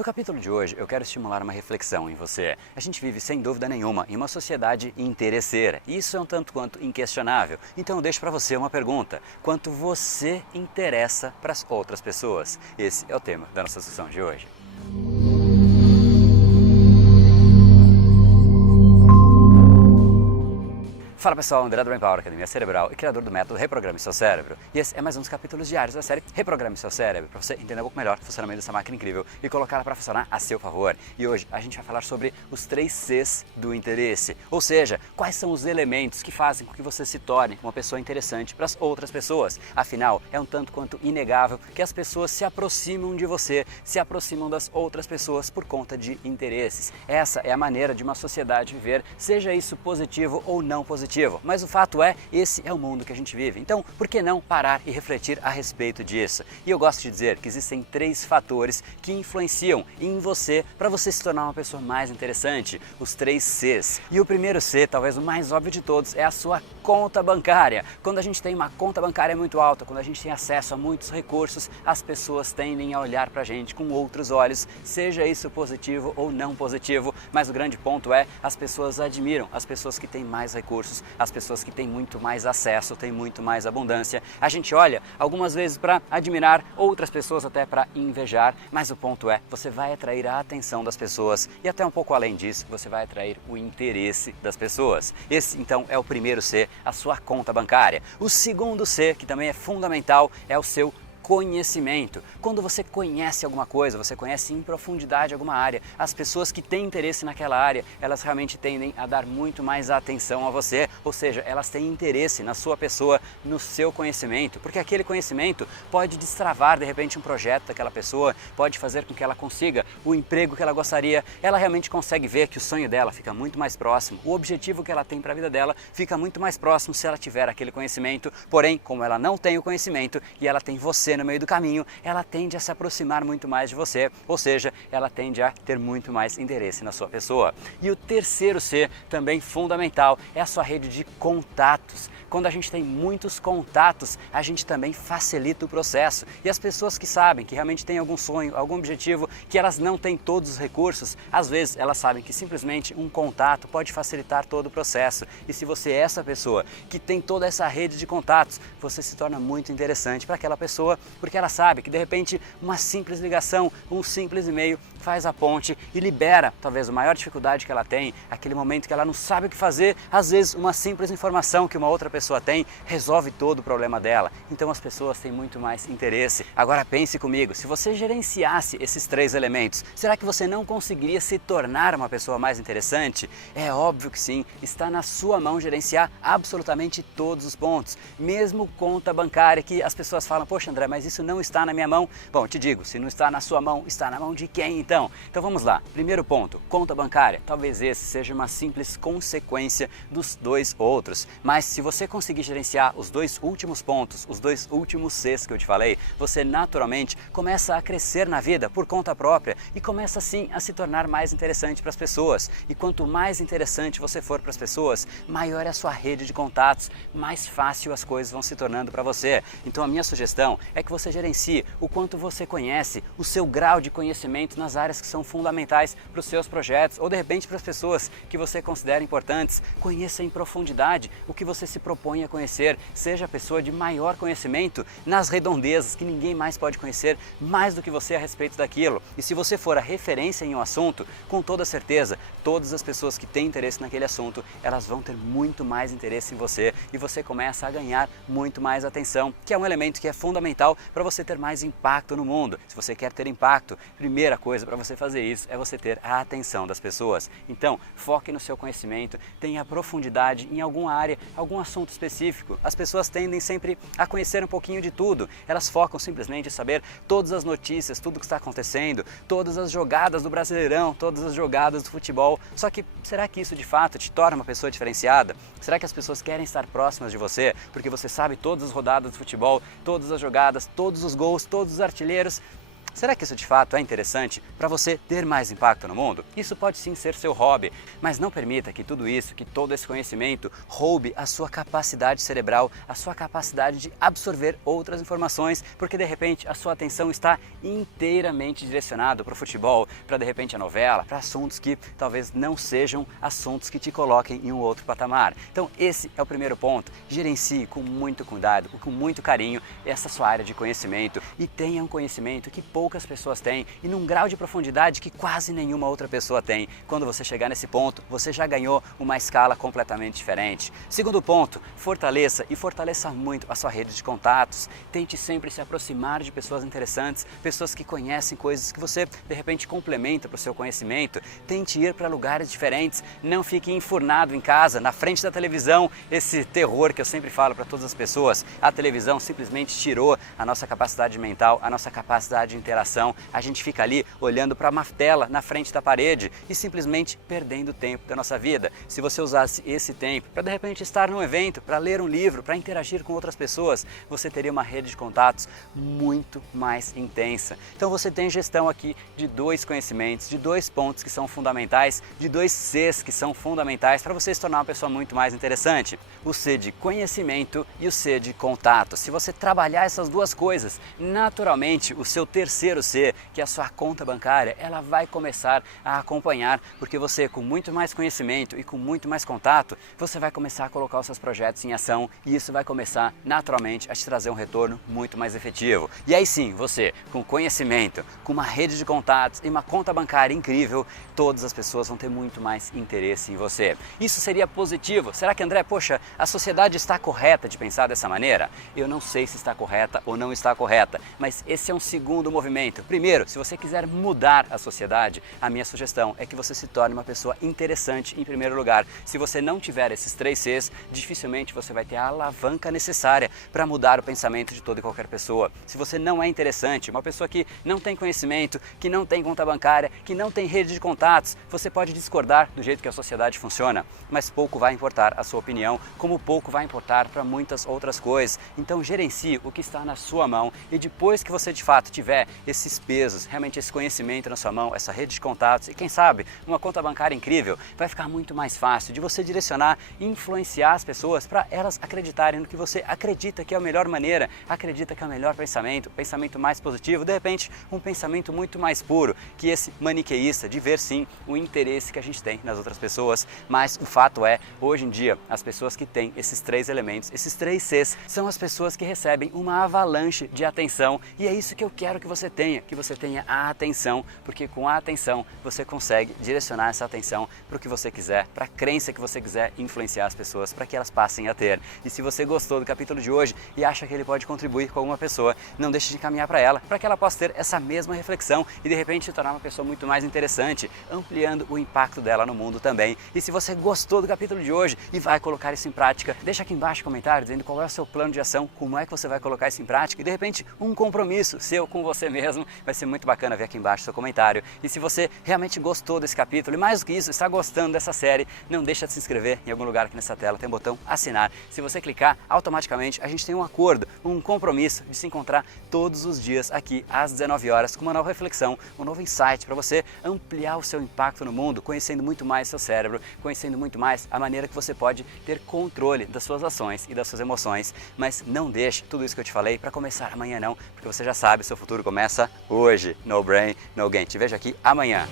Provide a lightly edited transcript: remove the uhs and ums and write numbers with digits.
No capítulo de hoje, eu quero estimular uma reflexão em você. A gente vive, sem dúvida nenhuma, em uma sociedade interesseira. E isso é um tanto quanto inquestionável. Então eu deixo para você uma pergunta. Quanto você interessa para as outras pessoas? Esse é o tema da nossa sessão de hoje. Fala pessoal, André do Brain Power, Academia Cerebral e criador do método Reprograme Seu Cérebro. E esse é mais um dos capítulos diários da série Reprograme Seu Cérebro, para você entender um pouco melhor o funcionamento dessa máquina incrível e colocá-la para funcionar a seu favor. E hoje a gente vai falar sobre os 3 Cs do interesse, ou seja, quais são os elementos que fazem com que você se torne uma pessoa interessante para as outras pessoas. Afinal, é um tanto quanto inegável que as pessoas se aproximam de você, se aproximam das outras pessoas por conta de interesses. Essa é a maneira de uma sociedade viver, seja isso positivo ou não positivo. Mas o fato é, esse é o mundo que a gente vive. Então, por que não parar e refletir a respeito disso? E eu gosto de dizer que existem 3 fatores que influenciam em você para você se tornar uma pessoa mais interessante. Os 3 Cs. E o primeiro C, talvez o mais óbvio de todos, é a sua conta bancária. Quando a gente tem uma conta bancária muito alta, quando a gente tem acesso a muitos recursos, as pessoas tendem a olhar para a gente com outros olhos, seja isso positivo ou não positivo. Mas o grande ponto é, as pessoas admiram as pessoas que têm mais recursos, as pessoas que têm muito mais acesso, têm muito mais abundância. A gente olha algumas vezes para admirar, outras pessoas até para invejar, mas o ponto é, você vai atrair a atenção das pessoas e até um pouco além disso, você vai atrair o interesse das pessoas. Esse então é o primeiro C, a sua conta bancária. O segundo C, que também é fundamental, é o seu conhecimento. Quando você conhece alguma coisa, você conhece em profundidade alguma área, as pessoas que têm interesse naquela área, elas realmente tendem a dar muito mais atenção a você, ou seja, elas têm interesse na sua pessoa, no seu conhecimento, porque aquele conhecimento pode destravar de repente um projeto daquela pessoa, pode fazer com que ela consiga o emprego que ela gostaria, ela realmente consegue ver que o sonho dela fica muito mais próximo, o objetivo que ela tem para a vida dela fica muito mais próximo se ela tiver aquele conhecimento, porém, como ela não tem o conhecimento e ela tem você no meio do caminho, ela tende a se aproximar muito mais de você, ou seja, ela tende a ter muito mais interesse na sua pessoa. E o terceiro C, também fundamental, é a sua rede de contatos. Quando a gente tem muitos contatos, a gente também facilita o processo. E as pessoas que sabem que realmente têm algum sonho, algum objetivo, que elas não têm todos os recursos, às vezes elas sabem que simplesmente um contato pode facilitar todo o processo. E se você é essa pessoa que tem toda essa rede de contatos, você se torna muito interessante para aquela pessoa, porque ela sabe que de repente uma simples ligação, um simples e-mail faz a ponte e libera talvez a maior dificuldade que ela tem, aquele momento que ela não sabe o que fazer, às vezes uma simples informação que uma outra pessoa tem resolve todo o problema dela. Então as pessoas têm muito mais interesse. Agora pense comigo, se você gerenciasse esses 3 elementos, será que você não conseguiria se tornar uma pessoa mais interessante? É óbvio que sim, está na sua mão gerenciar absolutamente todos os pontos, mesmo conta bancária que as pessoas falam, poxa André, mas isso não está na minha mão. Bom, te digo, se não está na sua mão, está na mão de quem então? Então vamos lá, primeiro ponto, conta bancária. Talvez esse seja uma simples consequência dos 2 outros, mas se você conseguir gerenciar os 2 últimos pontos, os 2 últimos Cs que eu te falei, você naturalmente começa a crescer na vida por conta própria e começa assim a se tornar mais interessante para as pessoas. E quanto mais interessante você for para as pessoas, maior é a sua rede de contatos, mais fácil as coisas vão se tornando para você. Então a minha sugestão é que você gerencie o quanto você conhece, o seu grau de conhecimento nas áreas que são fundamentais para os seus projetos ou de repente para as pessoas que você considera importantes. Conheça em profundidade o que você se propõe a conhecer, seja a pessoa de maior conhecimento nas redondezas que ninguém mais pode conhecer mais do que você a respeito daquilo. E se você for a referência em um assunto, com toda certeza, todas as pessoas que têm interesse naquele assunto, elas vão ter muito mais interesse em você e você começa a ganhar muito mais atenção, que é um elemento que é fundamental para você ter mais impacto no mundo. Se você quer ter impacto, primeira coisa para você fazer isso é você ter a atenção das pessoas. Então, foque no seu conhecimento, tenha profundidade em alguma área, algum assunto específico. As pessoas tendem sempre a conhecer um pouquinho de tudo. Elas focam simplesmente em saber todas as notícias, tudo o que está acontecendo, todas as jogadas do Brasileirão, todas as jogadas do futebol. Só que será que isso de fato te torna uma pessoa diferenciada? Será que as pessoas querem estar próximas de você porque você sabe todas as rodadas do futebol, todas as jogadas, todos os gols, todos os artilheiros? Será que isso de fato é interessante para você ter mais impacto no mundo? Isso pode sim ser seu hobby, mas não permita que tudo isso, que todo esse conhecimento roube a sua capacidade cerebral, a sua capacidade de absorver outras informações, porque de repente a sua atenção está inteiramente direcionada para o futebol, para de repente a novela, para assuntos que talvez não sejam assuntos que te coloquem em um outro patamar. Então esse é o primeiro ponto. Gerencie com muito cuidado, com muito carinho essa sua área de conhecimento e tenha um conhecimento que poucas pessoas têm e num grau de profundidade que quase nenhuma outra pessoa tem. Quando você chegar nesse ponto, você já ganhou uma escala completamente diferente. Segundo ponto, fortaleça e fortaleça muito a sua rede de contatos. Tente sempre se aproximar de pessoas interessantes, pessoas que conhecem coisas que você de repente complementa para o seu conhecimento. Tente ir para lugares diferentes, não fique enfurnado em casa, na frente da televisão, esse terror que eu sempre falo para todas as pessoas. A televisão simplesmente tirou a nossa capacidade mental, a nossa capacidade de interação. A gente fica ali olhando para uma tela na frente da parede e simplesmente perdendo tempo da nossa vida. Se você usasse esse tempo para de repente estar num evento, para ler um livro, para interagir com outras pessoas, você teria uma rede de contatos muito mais intensa. Então você tem gestão aqui de dois conhecimentos, de dois pontos que são fundamentais, de dois Cs que são fundamentais para você se tornar uma pessoa muito mais interessante. O C de conhecimento e o C de contato. Se você trabalhar essas duas coisas, naturalmente o seu terceiro C, que é a sua conta bancária, ela vai começar a acompanhar, porque você com muito mais conhecimento e com muito mais contato, você vai começar a colocar os seus projetos em ação e isso vai começar naturalmente a te trazer um retorno muito mais efetivo. E aí sim, você com conhecimento, com uma rede de contatos e uma conta bancária incrível, todas as pessoas vão ter muito mais interesse em você. Isso seria positivo? Será que, André, poxa, a sociedade está correta de pensar dessa maneira? Eu não sei se está correta ou não está correta, mas esse é um segundo movimento. Primeiro, se você quiser mudar a sociedade, a minha sugestão é que você se torne uma pessoa interessante em primeiro lugar. Se você não tiver esses três Cs, dificilmente você vai ter a alavanca necessária para mudar o pensamento de toda e qualquer pessoa. Se você não é interessante, uma pessoa que não tem conhecimento, que não tem conta bancária, que não tem rede de contatos, você pode discordar do jeito que a sociedade funciona, mas pouco vai importar a sua opinião, como pouco vai importar para muitas outras coisas. Então gerencie o que está na sua mão e depois que você de fato tiver esses pesos, realmente esse conhecimento na sua mão, essa rede de contatos e quem sabe uma conta bancária incrível, vai ficar muito mais fácil de você direcionar e influenciar as pessoas para elas acreditarem no que você acredita que é a melhor maneira, acredita que é o melhor pensamento, pensamento mais positivo, de repente um pensamento muito mais puro que esse maniqueísta de ver sim o interesse que a gente tem nas outras pessoas. Mas o fato é, hoje em dia, as pessoas que têm esses três elementos, esses três Cs, são as pessoas que recebem uma avalanche de atenção e é isso que eu quero que você tenha a atenção, porque com a atenção você consegue direcionar essa atenção para o que você quiser, para a crença que você quiser influenciar as pessoas para que elas passem a ter. E se você gostou do capítulo de hoje e acha que ele pode contribuir com alguma pessoa, não deixe de encaminhar para ela, para que ela possa ter essa mesma reflexão e de repente se tornar uma pessoa muito mais interessante, ampliando o impacto dela no mundo também. E se você gostou do capítulo de hoje e vai colocar isso em prática, deixa aqui embaixo um comentário dizendo qual é o seu plano de ação, como é que você vai colocar isso em prática e de repente um compromisso seu com você mesmo. Vai ser muito bacana ver aqui embaixo seu comentário. E se você realmente gostou desse capítulo e mais do que isso, está gostando dessa série, não deixa de se inscrever em algum lugar aqui nessa tela, tem um botão assinar. Se você clicar, automaticamente a gente tem um acordo, um compromisso de se encontrar todos os dias aqui às 19 horas com uma nova reflexão, um novo insight para você ampliar o seu impacto no mundo, conhecendo muito mais seu cérebro, conhecendo muito mais a maneira que você pode ter controle das suas ações e das suas emoções. Mas não deixe tudo isso que eu te falei para começar amanhã não, porque você já sabe, seu futuro começa hoje. No brain, no gain. Te vejo aqui amanhã.